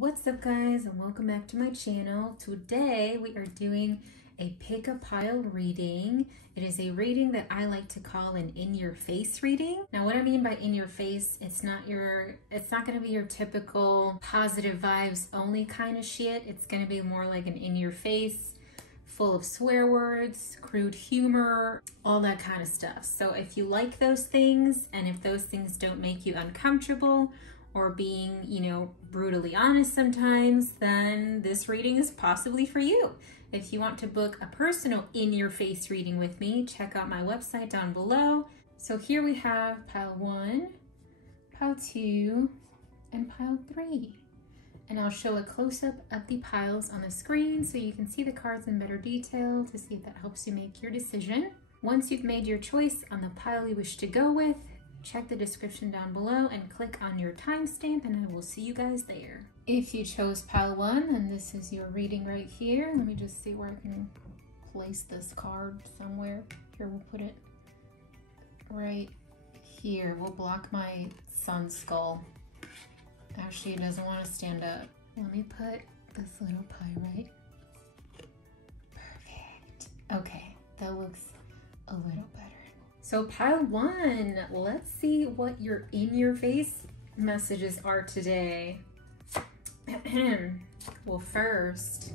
What's up guys, and welcome back to my channel. Today we are doing a pick a pile reading. It is a reading that I like to call an in-your-face reading. Now what I mean by in your face, it's not gonna be your typical positive vibes only kind of shit. It's gonna be more like an in your face, full of swear words, crude humor, all that kind of stuff. So if you like those things, and if those things don't make you uncomfortable, or being, brutally honest sometimes, then this reading is possibly for you. If you want to book a personal in-your-face reading with me, check out my website down below. So here we have pile 1, pile 2, and pile 3. And I'll show a close-up of the piles on the screen so you can see the cards in better detail to see if that helps you make your decision. Once you've made your choice on the pile you wish to go with, check the description down below and click on your timestamp, and I will see you guys there. If you chose pile 1, then this is your reading right here. Let me just see where I can place this card somewhere. Here, we'll put it right here. We'll block my sun skull. Actually, it doesn't want to stand up. Let me put this little pie right. Perfect. Okay, that looks a little better. So pile 1, let's see what your in-your-face messages are today. Well, first,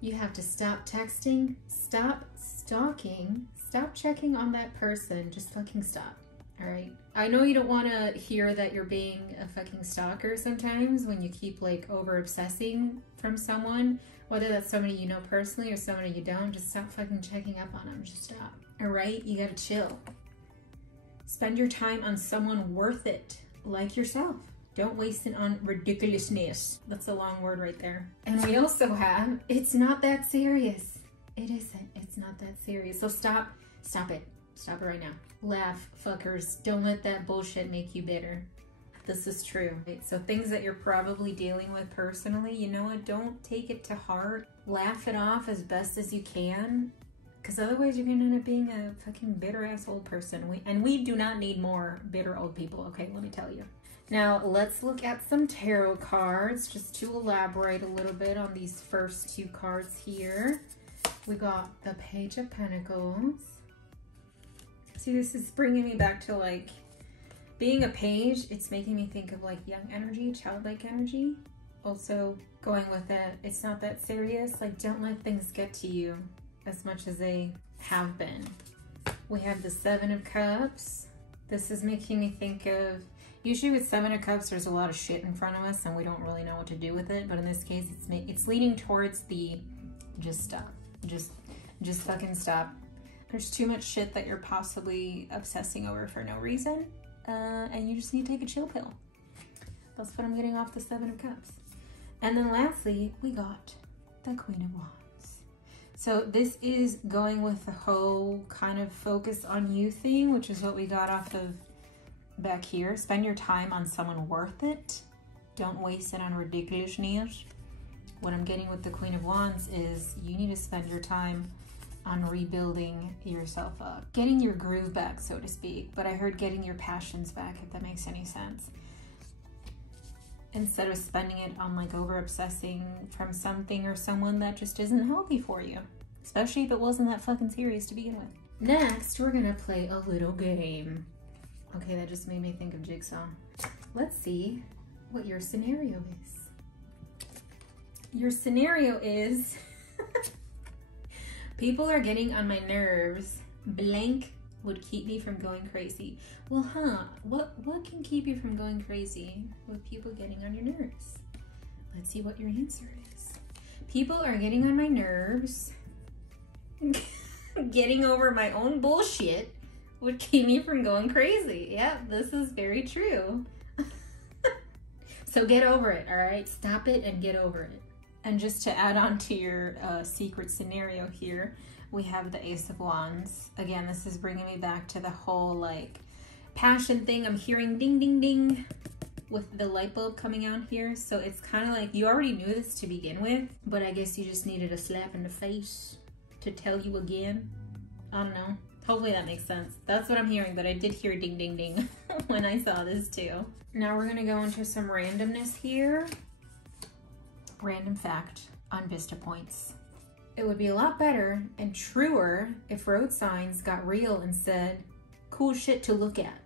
you have to stop texting, stop stalking, stop checking on that person, just fucking stop, all right? I know you don't want to hear that you're being a fucking stalker sometimes when you keep like over-obsessing from someone, whether that's somebody you know personally or somebody you don't. Just stop fucking checking up on them, just stop. All right, you gotta chill. Spend your time on someone worth it, like yourself. Don't waste it on ridiculousness. That's a long word right there. And we also have, it's not that serious. It isn't, it's not that serious. So stop it. Stop it right now. Laugh, fuckers. Don't let that bullshit make you bitter. This is true. So things that you're probably dealing with personally, you know what? Don't take it to heart. Laugh it off as best as you can. Because otherwise you're gonna end up being a fucking bitter ass old person. We do not need more bitter old people, okay? Let me tell you. Now let's look at some tarot cards just to elaborate a little bit on these first 2 cards here. We got the Page of Pentacles. See, this is bringing me back to like being a page. It's making me think of like young energy, childlike energy. Also going with it, it's not that serious. Like, don't let things get to you as much as they have been. We have the 7 of Cups. This is making me think of, usually with 7 of Cups, there's a lot of shit in front of us and we don't really know what to do with it. But in this case, it's leaning towards the just stop. Just fucking stop. There's too much shit that you're possibly obsessing over for no reason. And you just need to take a chill pill. That's what I'm getting off the 7 of Cups. And then lastly, we got the Queen of Wands. So this is going with the whole kind of focus on you thing, which is what we got off of back here. Spend your time on someone worth it. Don't waste it on ridiculousness. What I'm getting with the Queen of Wands is you need to spend your time on rebuilding yourself up. Getting your groove back, so to speak. But I heard getting your passions back, if that makes any sense. Instead of spending it on like over obsessing from something or someone that just isn't healthy for you. Especially if it wasn't that fucking serious to begin with. Next, we're gonna play a little game. Okay, that just made me think of Jigsaw. Let's see what your scenario is. Your scenario is, people are getting on my nerves. Blank would keep me from going crazy. Well, what can keep you from going crazy with people getting on your nerves? Let's see what your answer is. People are getting on my nerves. Getting over my own bullshit would keep me from going crazy. Yeah, this is very true. So get over it, all right? Stop it and get over it. And just to add on to your secret scenario here, we have the Ace of Wands. Again, this is bringing me back to the whole like passion thing. I'm hearing ding, ding, ding with the light bulb coming out here. So it's kind of like you already knew this to begin with, but I guess you just needed a slap in the face to tell you again. I don't know. Hopefully that makes sense. That's what I'm hearing, but I did hear ding, ding, ding when I saw this too. Now we're gonna go into some randomness here. random fact on Vista Points. It would be a lot better and truer if road signs got real and said, cool shit to look at.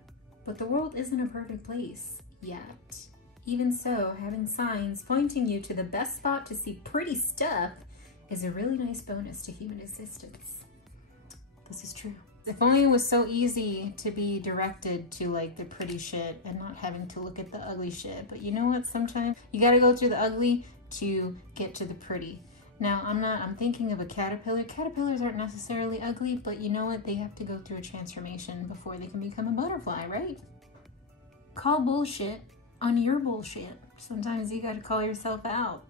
But the world isn't a perfect place yet. Even so, having signs pointing you to the best spot to see pretty stuff is a really nice bonus to human existence. This is true. If only it was so easy to be directed to like the pretty shit and not having to look at the ugly shit. But you know what? Sometimes you gotta go through the ugly to get to the pretty. Now, I'm thinking of a caterpillar. Caterpillars aren't necessarily ugly, but you know what? They have to go through a transformation before they can become a butterfly, right? Call bullshit on your bullshit. Sometimes you gotta call yourself out.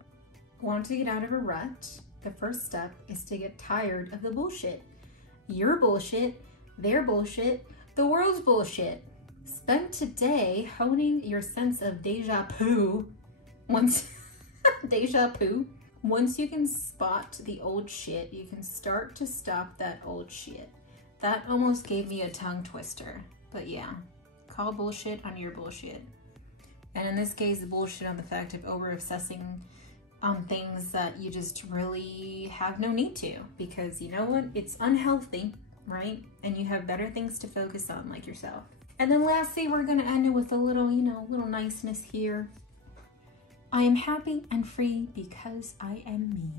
Want to get out of a rut? The first step is to get tired of the bullshit. Your bullshit, their bullshit, the world's bullshit. Spend today honing your sense of deja vu. Once you can spot the old shit, you can start to stop that old shit. That almost gave me a tongue twister, but yeah, call bullshit on your bullshit. And in this case, bullshit on the fact of over-obsessing on things that you just really have no need to, because you know what? It's unhealthy, right? And you have better things to focus on, like yourself. And then lastly, we're gonna end it with a little, little niceness here. I am happy and free because I am me.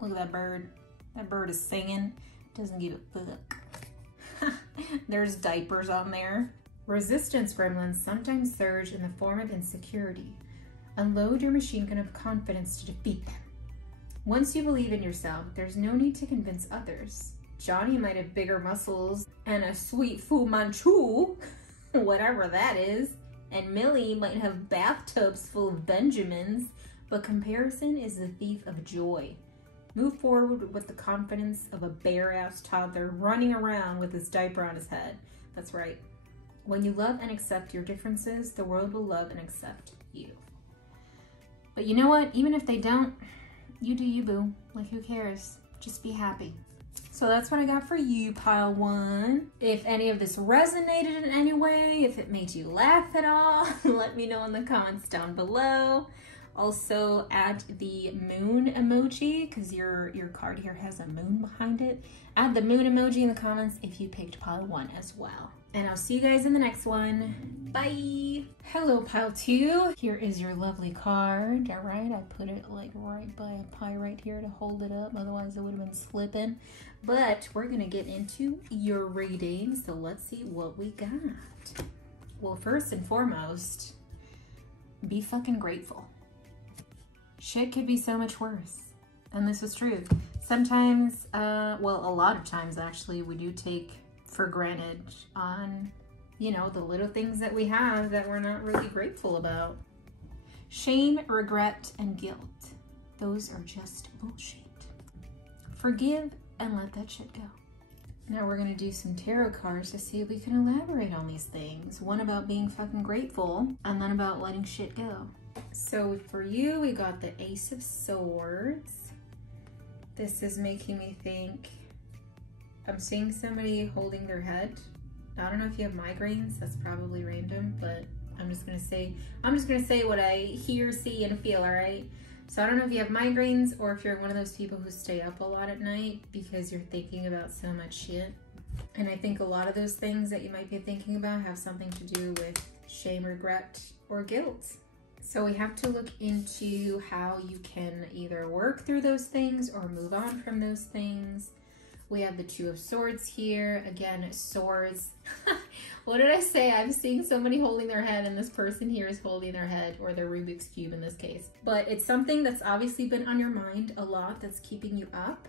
Look at that bird. That bird is singing. Doesn't give a fuck. There's diapers on there. Resistance gremlins sometimes surge in the form of insecurity. Unload your machine gun of confidence to defeat them. Once you believe in yourself, there's no need to convince others. Johnny might have bigger muscles and a sweet Fu Manchu, whatever that is. And Millie might have bathtubs full of Benjamins, but comparison is the thief of joy. Move forward with the confidence of a bare-ass toddler running around with his diaper on his head. That's right. When you love and accept your differences, the world will love and accept you. But you know what? Even if they don't, you do you, boo. Like, who cares? Just be happy. So that's what I got for you, pile one. If any of this resonated in any way, if it made you laugh at all, let me know in the comments down below. Also add the moon emoji, because your card here has a moon behind it. Add the moon emoji in the comments if you picked pile one as well. And I'll see you guys in the next one. Bye. Hello, pile two. Here is your lovely card. All right, I put it like right by a pie right here to hold it up. Otherwise it would have been slipping. But we're gonna get into your reading. So let's see what we got. Well, first and foremost, be fucking grateful. Shit could be so much worse. And this is true. Sometimes, well, a lot of times actually, we do take for granted on, the little things that we have that we're not really grateful about. Shame, regret, and guilt. Those are just bullshit. Forgive and let that shit go. Now we're gonna do some tarot cards to see if we can elaborate on these things. One about being fucking grateful, and then about letting shit go. So for you, we got the Ace of Swords. This is making me think, I'm seeing somebody holding their head. I don't know if you have migraines, that's probably random, but I'm just gonna say what I hear, see, and feel, all right? So I don't know if you have migraines or if you're one of those people who stay up a lot at night because you're thinking about so much shit. And I think a lot of those things that you might be thinking about have something to do with shame, regret, or guilt. So we have to look into how you can either work through those things or move on from those things. We have the Two of Swords here. Again, swords. What did I say? I'm seeing somebody holding their head, and this person here is holding their head, or their Rubik's Cube in this case. But it's something that's obviously been on your mind a lot that's keeping you up.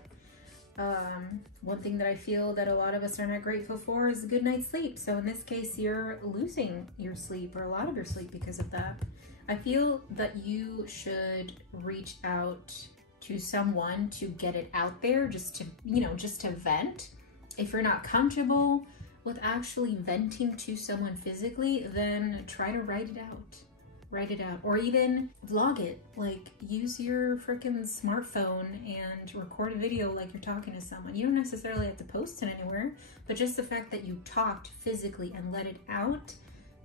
One thing that I feel that a lot of us are not grateful for is a good night's sleep. So in this case, you're losing your sleep, or a lot of your sleep, because of that. I feel that you should reach out to someone to get it out there, just to vent. If you're not comfortable with actually venting to someone physically, then try to write it out, or even vlog it. Like, use your freaking smartphone and record a video like you're talking to someone. You don't necessarily have to post it anywhere, but just the fact that you talked physically and let it out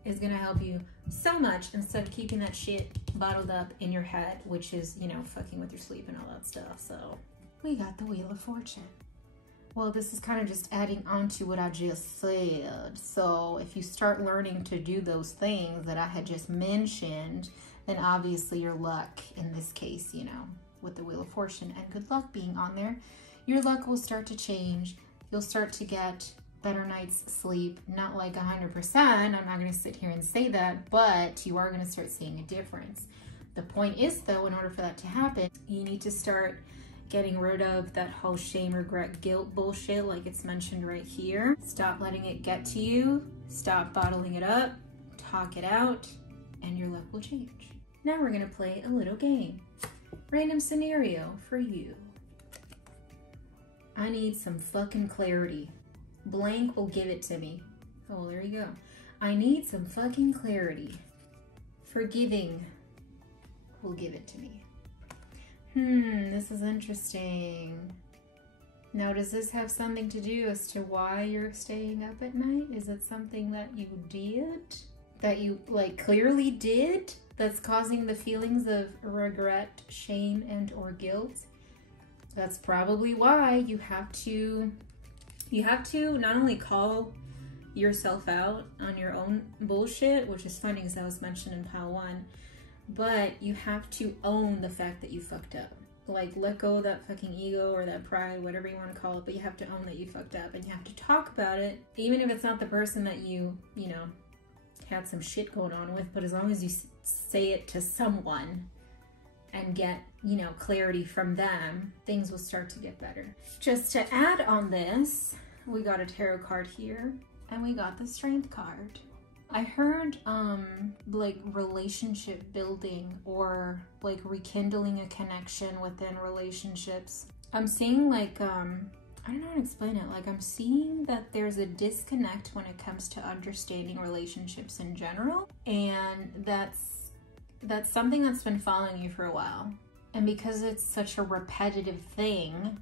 is gonna help you so much instead of keeping that shit bottled up in your head, which is, you know, fucking with your sleep and all that stuff. So we got the Wheel of Fortune. Well, this is kind of just adding on to what I just said. So if you start learning to do those things that I had just mentioned, then obviously your luck in this case, you know, with the Wheel of Fortune and good luck being on there, your luck will start to change. You'll start to get better night's sleep, not like 100%. I'm not going to sit here and say that, but you are going to start seeing a difference. The point is, though, in order for that to happen, you need to start getting rid of that whole shame, regret, guilt bullshit like it's mentioned right here. Stop letting it get to you. Stop bottling it up. Talk it out, and your luck will change. Now we're going to play a little game. Random scenario for you. I need some fucking clarity. Blank will give it to me. Oh, there you go. I need some fucking clarity. Forgiving will give it to me. This is interesting. Now, does this have something to do as to why you're staying up at night? Is it something that you did? That you, like, clearly did? That's causing the feelings of regret, shame, and or guilt? That's probably why you have to not only call yourself out on your own bullshit, which is funny because that was mentioned in pile 1, but you have to own the fact that you fucked up. Like, let go of that fucking ego or that pride, whatever you want to call it, but you have to own that you fucked up and you have to talk about it, even if it's not the person that you know, had some shit going on with, but as long as you say it to someone and get, you know, clarity from them, things will start to get better. Just to add on this, we got a tarot card here and we got the Strength card. I heard like relationship building or like rekindling a connection within relationships. I'm seeing like, I don't know how to explain it. Like, I'm seeing that there's a disconnect when it comes to understanding relationships in general. And that's something that's been following you for a while. And because it's such a repetitive thing,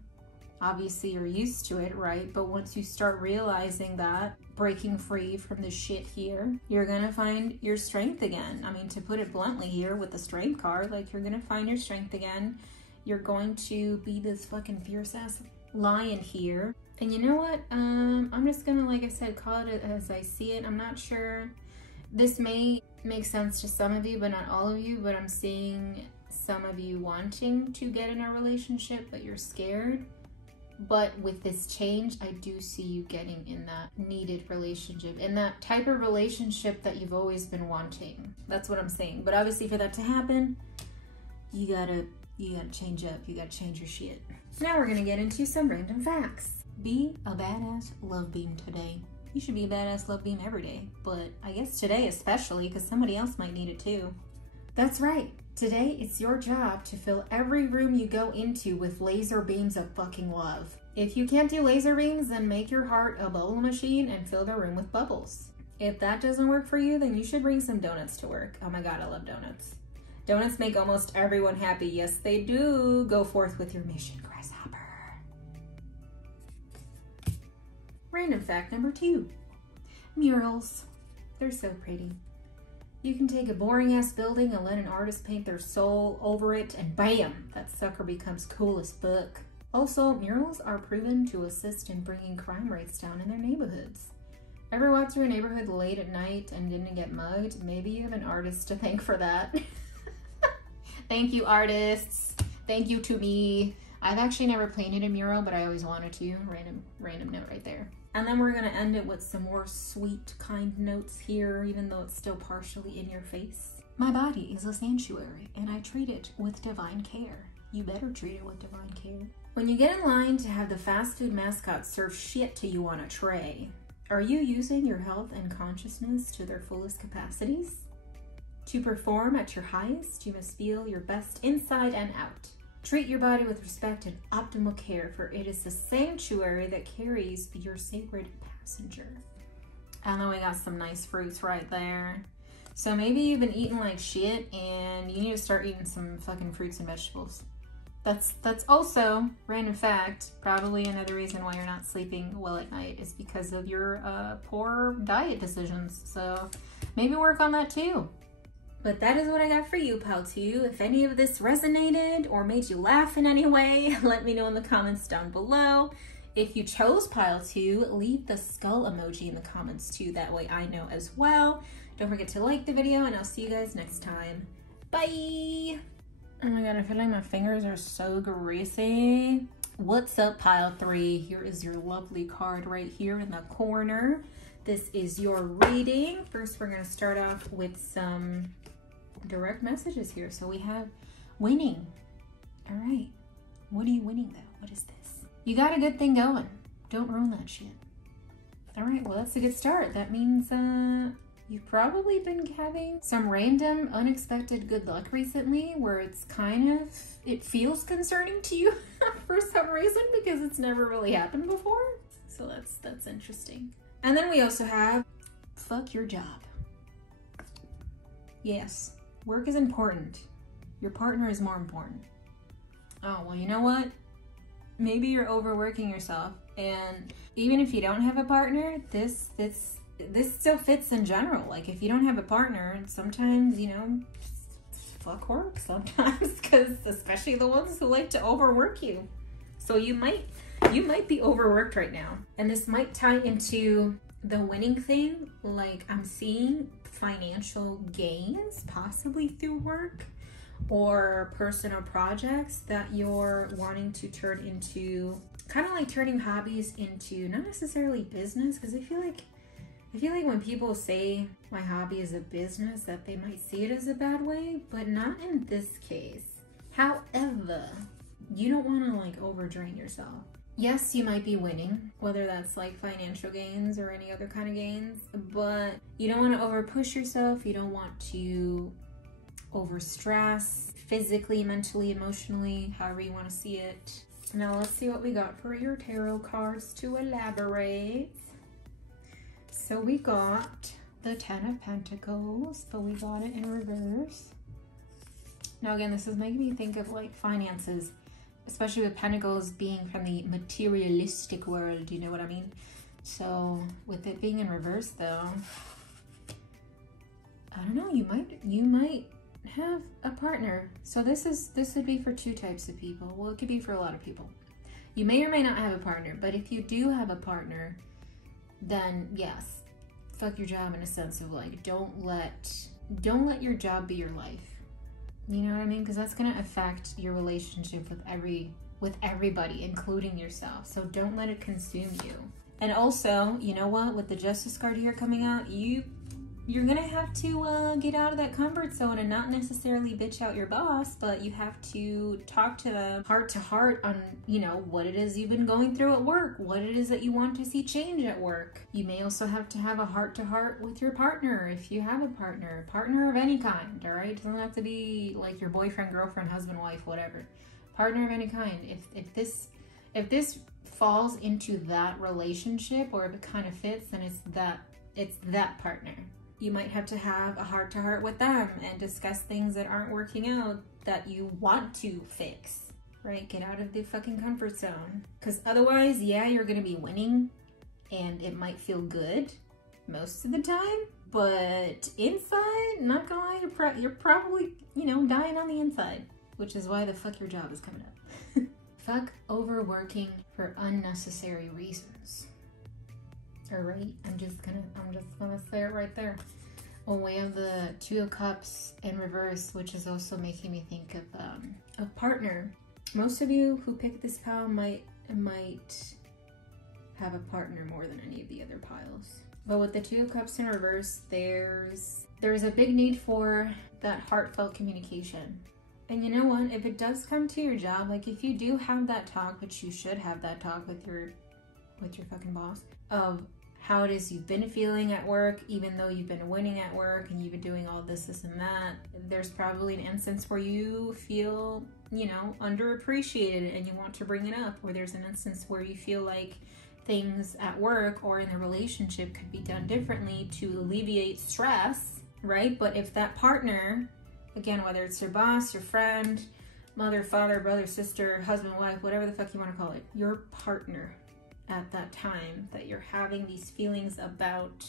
obviously you're used to it, right? But once you start realizing that, breaking free from the shit here, you're gonna find your strength again. I mean, to put it bluntly here with the Strength card, like, you're gonna find your strength again. You're going to be this fucking fierce ass lion here. And you know what? I'm just gonna, like I said, call it as I see it. I'm not sure. This may make sense to some of you, but not all of you. But I'm seeing some of you wanting to get in a relationship, but you're scared. But with this change, I do see you getting in that needed relationship, in that type of relationship that you've always been wanting. That's what I'm saying. But obviously for that to happen, you gotta change up. You gotta change your shit. Now we're gonna get into some random facts. Be a badass love beam today. You should be a badass love beam every day, but I guess today especially, because somebody else might need it too. That's right. Today, it's your job to fill every room you go into with laser beams of fucking love. If you can't do laser beams, then make your heart a bubble machine and fill the room with bubbles. If that doesn't work for you, then you should bring some donuts to work. Oh my God, I love donuts. Donuts make almost everyone happy. Yes, they do. Go forth with your mission, grasshopper. Random fact number 2. Murals. They're so pretty. You can take a boring ass building and let an artist paint their soul over it, and bam, that sucker becomes cool as fuck. Also, murals are proven to assist in bringing crime rates down in their neighborhoods. Ever walk through a neighborhood late at night and didn't get mugged? Maybe you have an artist to thank for that. Thank you, artists. Thank you to me. I've actually never painted a mural, but I always wanted to. Random note right there. And then we're gonna end it with some more sweet, kind notes here, even though it's still partially in your face. My body is a sanctuary, and I treat it with divine care. You better treat it with divine care. When you get in line to have the fast food mascot serve shit to you on a tray, are you using your health and consciousness to their fullest capacities? To perform at your highest, you must feel your best inside and out. Treat your body with respect and optimal care, for it is the sanctuary that carries your sacred passenger. And then we got some nice fruits right there. So maybe you've been eating like shit and you need to start eating some fucking fruits and vegetables. That's also, random fact, probably another reason why you're not sleeping well at night is because of your poor diet decisions. So maybe work on that too. But that is what I got for you, Pile 2. If any of this resonated or made you laugh in any way, let me know in the comments down below. If you chose Pile 2, leave the skull emoji in the comments too. That way I know as well. Don't forget to like the video, and I'll see you guys next time. Bye! Oh my god, I feel like my fingers are so greasy. What's up, Pile 3? Here is your lovely card right here in the corner. This is your reading. First, we're going to start off with some direct messages here. So we have winning. All right. What are you winning, though? What is this? You got a good thing going. Don't ruin that shit. All right. Well, that's a good start. That means you've probably been having some random, unexpected good luck recently where it's kind of, it feels concerning to you for some reason because it's never really happened before. So that's interesting. And then we also have, fuck your job. Yes, work is important. Your partner is more important. Oh, well, you know what? Maybe you're overworking yourself. And even if you don't have a partner, this still fits in general. Like if you don't have a partner, sometimes, you know, fuck work sometimes, because especially the ones who like to overwork you. So you might be overworked right now. And this might tie into the winning thing. Like I'm seeing financial gains, possibly through work or personal projects that you're wanting to turn into, kind of like turning hobbies into, not necessarily business, because I feel like when people say my hobby is a business, that they might see it as a bad way, but not in this case. However, you don't want to like overdrain yourself. Yes, you might be winning, whether that's like financial gains or any other kind of gains, but you don't want to overpush yourself. You don't want to overstress physically, mentally, emotionally, however you want to see it. Now let's see what we got for your tarot cards to elaborate. So we got the 10 of Pentacles, but we got it in reverse. Now again, this is making me think of like finances, especially with Pentacles being from the materialistic world, you know what I mean? So with it being in reverse though, I don't know, you might have a partner. So this would be for two types of people. Well, it could be for a lot of people. You may or may not have a partner, but if you do have a partner, then yes, fuck your job in a sense of like, don't let your job be your life. You know what I mean? Because that's going to affect your relationship with everybody, including yourself. So don't let it consume you. And also, you know what? With the Justice card here coming out, you're going to have to get out of that comfort zone and not necessarily bitch out your boss, but you have to talk to them heart to heart on, you know, what it is you've been going through at work, what it is that you want to see change at work. You may also have to have a heart to heart with your partner if you have a partner of any kind, all right? It doesn't have to be like your boyfriend, girlfriend, husband, wife, whatever. Partner of any kind. If this falls into that relationship, or if it kind of fits, then it's that partner. You might have to have a heart-to-heart with them and discuss things that aren't working out that you want to fix, right? Get out of the fucking comfort zone. Because otherwise, yeah, you're going to be winning and it might feel good most of the time, but inside, not gonna lie, you're probably, you know, dying on the inside, which is why the fuck your job is coming up. Fuck overworking for unnecessary reasons. Alright, I'm just gonna say it right there. Well, we have the Two of Cups in reverse, which is also making me think of partner. Most of you who picked this pile might have a partner more than any of the other piles. But with the Two of Cups in reverse, there's a big need for that heartfelt communication. And you know what? If it does come to your job, like if you do have that talk, which you should have that talk with your fucking boss, of how it is you've been feeling at work, even though you've been winning at work and you've been doing all this and that, there's probably an instance where you feel, you know, underappreciated and you want to bring it up, or there's an instance where you feel like things at work or in the relationship could be done differently to alleviate stress, right? But if that partner, again, whether it's your boss, your friend, mother, father, brother, sister, husband, wife, whatever the fuck you want to call it, your partner at that time that you're having these feelings about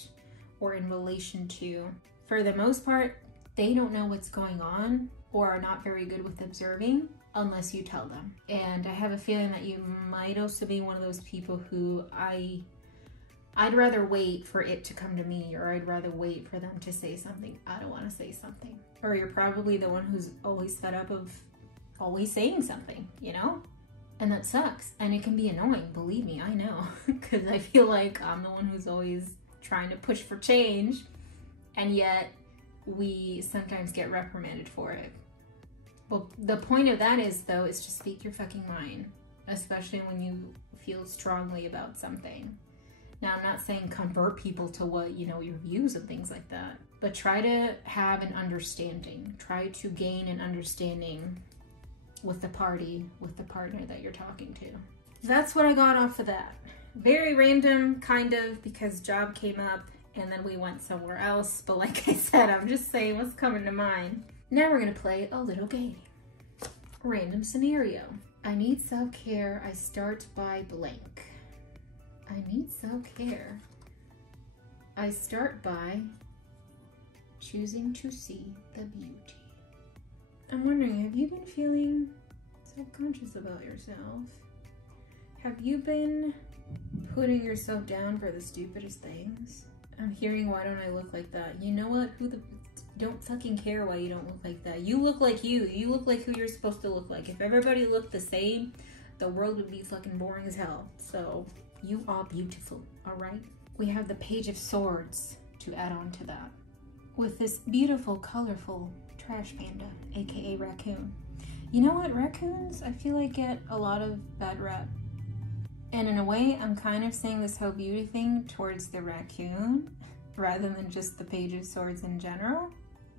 or in relation to, for the most part, they don't know what's going on or are not very good with observing unless you tell them. And I have a feeling that you might also be one of those people who I'd rather wait for it to come to me, or I'd rather wait for them to say something. I don't want to say something. Or you're probably the one who's always fed up of always saying something, you know? And that sucks. And it can be annoying, believe me, I know. Because I feel like I'm the one who's always trying to push for change, and yet we sometimes get reprimanded for it. Well, the point of that is, though, is to speak your fucking mind, especially when you feel strongly about something. Now, I'm not saying convert people to what, you know, your views and things like that, but try to have an understanding. Try to gain an understanding with the partner that you're talking to. That's what I got off of that. Very random, kind of, because job came up and then we went somewhere else. But like I said, I'm just saying what's coming to mind. Now we're gonna play a little game. Random scenario. I need self-care. I start by blank. I need self-care. I start by choosing to see the beauty. I'm wondering, have you been feeling self-conscious about yourself? Have you been putting yourself down for the stupidest things? I'm hearing, why don't I look like that? You know what? Don't fucking care why you don't look like that. You look like you. You look like who you're supposed to look like. If everybody looked the same, the world would be fucking boring as hell. So you are beautiful, all right? We have the Page of Swords to add on to that, with this beautiful, colorful trash panda, aka raccoon. You know what? Raccoons, I feel like, get a lot of bad rep. And in a way, I'm kind of saying this whole beauty thing towards the raccoon rather than just the Page of Swords in general.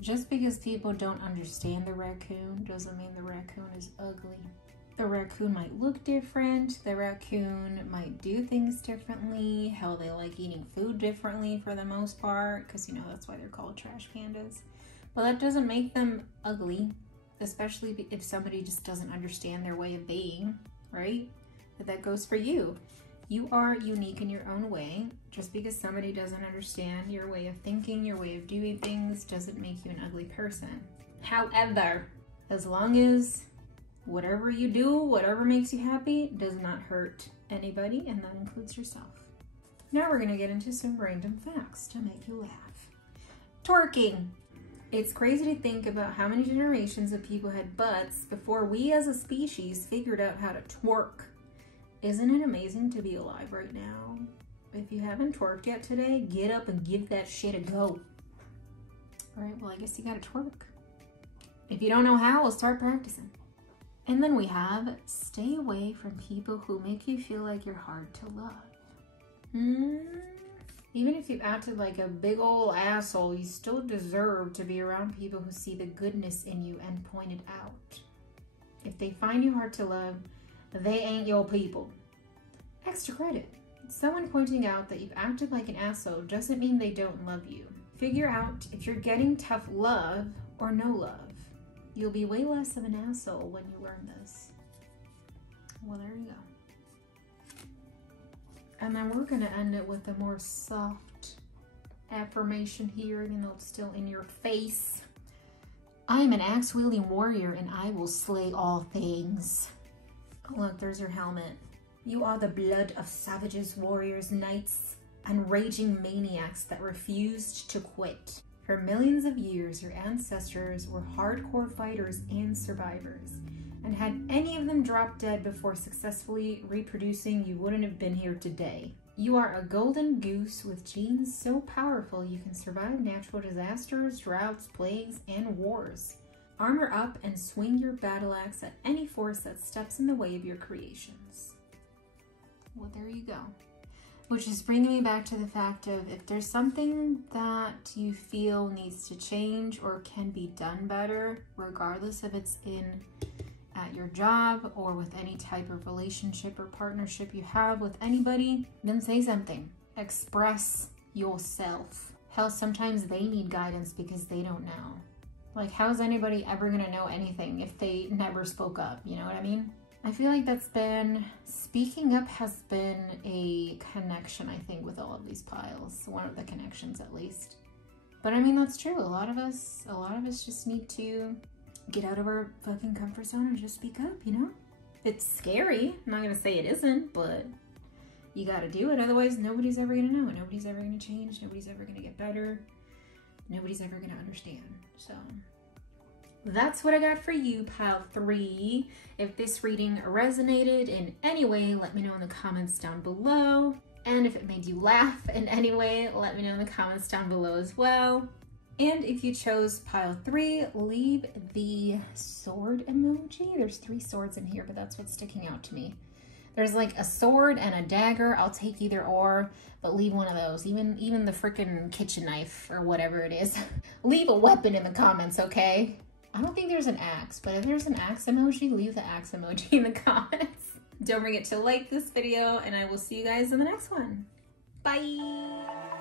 Just because people don't understand the raccoon doesn't mean the raccoon is ugly. The raccoon might look different. The raccoon might do things differently. Hell, they like eating food differently for the most part, because, you know, that's why they're called trash pandas. But that doesn't make them ugly, especially if somebody just doesn't understand their way of being, right? But that goes for you. You are unique in your own way. Just because somebody doesn't understand your way of thinking, your way of doing things, doesn't make you an ugly person. However, as long as whatever you do, whatever makes you happy, does not hurt anybody, and that includes yourself. Now we're gonna get into some random facts to make you laugh. Twerking. It's crazy to think about how many generations of people had butts before we as a species figured out how to twerk. Isn't it amazing to be alive right now? If you haven't twerked yet today, get up and give that shit a go. All right, well, I guess you gotta twerk. If you don't know how, we'll start practicing. And then we have, stay away from people who make you feel like you're hard to love. Even if you've acted like a big old asshole, you still deserve to be around people who see the goodness in you and point it out. If they find you hard to love, they ain't your people. Extra credit. Someone pointing out that you've acted like an asshole doesn't mean they don't love you. Figure out if you're getting tough love or no love. You'll be way less of an asshole when you learn this. Well, there you go. And then we're gonna end it with a more soft affirmation here, even though it's still in your face. I am an axe-wielding warrior and I will slay all things. Oh, look, there's your helmet. You are the blood of savages, warriors, knights, and raging maniacs that refused to quit. For millions of years, your ancestors were hardcore fighters and survivors. And had any of them dropped dead before successfully reproducing, you wouldn't have been here today. You are a golden goose with genes so powerful you can survive natural disasters, droughts, plagues, and wars. Armor up and swing your battle axe at any force that steps in the way of your creations. Well, there you go. Which is bringing me back to the fact of, if there's something that you feel needs to change or can be done better, regardless if it's at your job or with any type of relationship or partnership you have with anybody, then say something. Express yourself. Hell, sometimes they need guidance because they don't know. Like, how's anybody ever gonna know anything if they never spoke up? You know what I mean? I feel like speaking up has been a connection, I think, with all of these piles. One of the connections, at least. But I mean, that's true. A lot of us just need to get out of our fucking comfort zone and just speak up, you know? It's scary. I'm not gonna say it isn't, but you gotta do it. Otherwise, nobody's ever gonna know. Nobody's ever gonna change. Nobody's ever gonna get better. Nobody's ever gonna understand. So that's what I got for you, pile 3. If this reading resonated in any way, let me know in the comments down below. And if it made you laugh in any way, let me know in the comments down below as well. And if you chose pile 3, leave the sword emoji. There's 3 swords in here, but that's what's sticking out to me. There's like a sword and a dagger. I'll take either or, but leave one of those. Even the freaking kitchen knife or whatever it is. Leave a weapon in the comments, okay? I don't think there's an axe, but if there's an axe emoji, leave the axe emoji in the comments. Don't forget to like this video, and I will see you guys in the next one. Bye!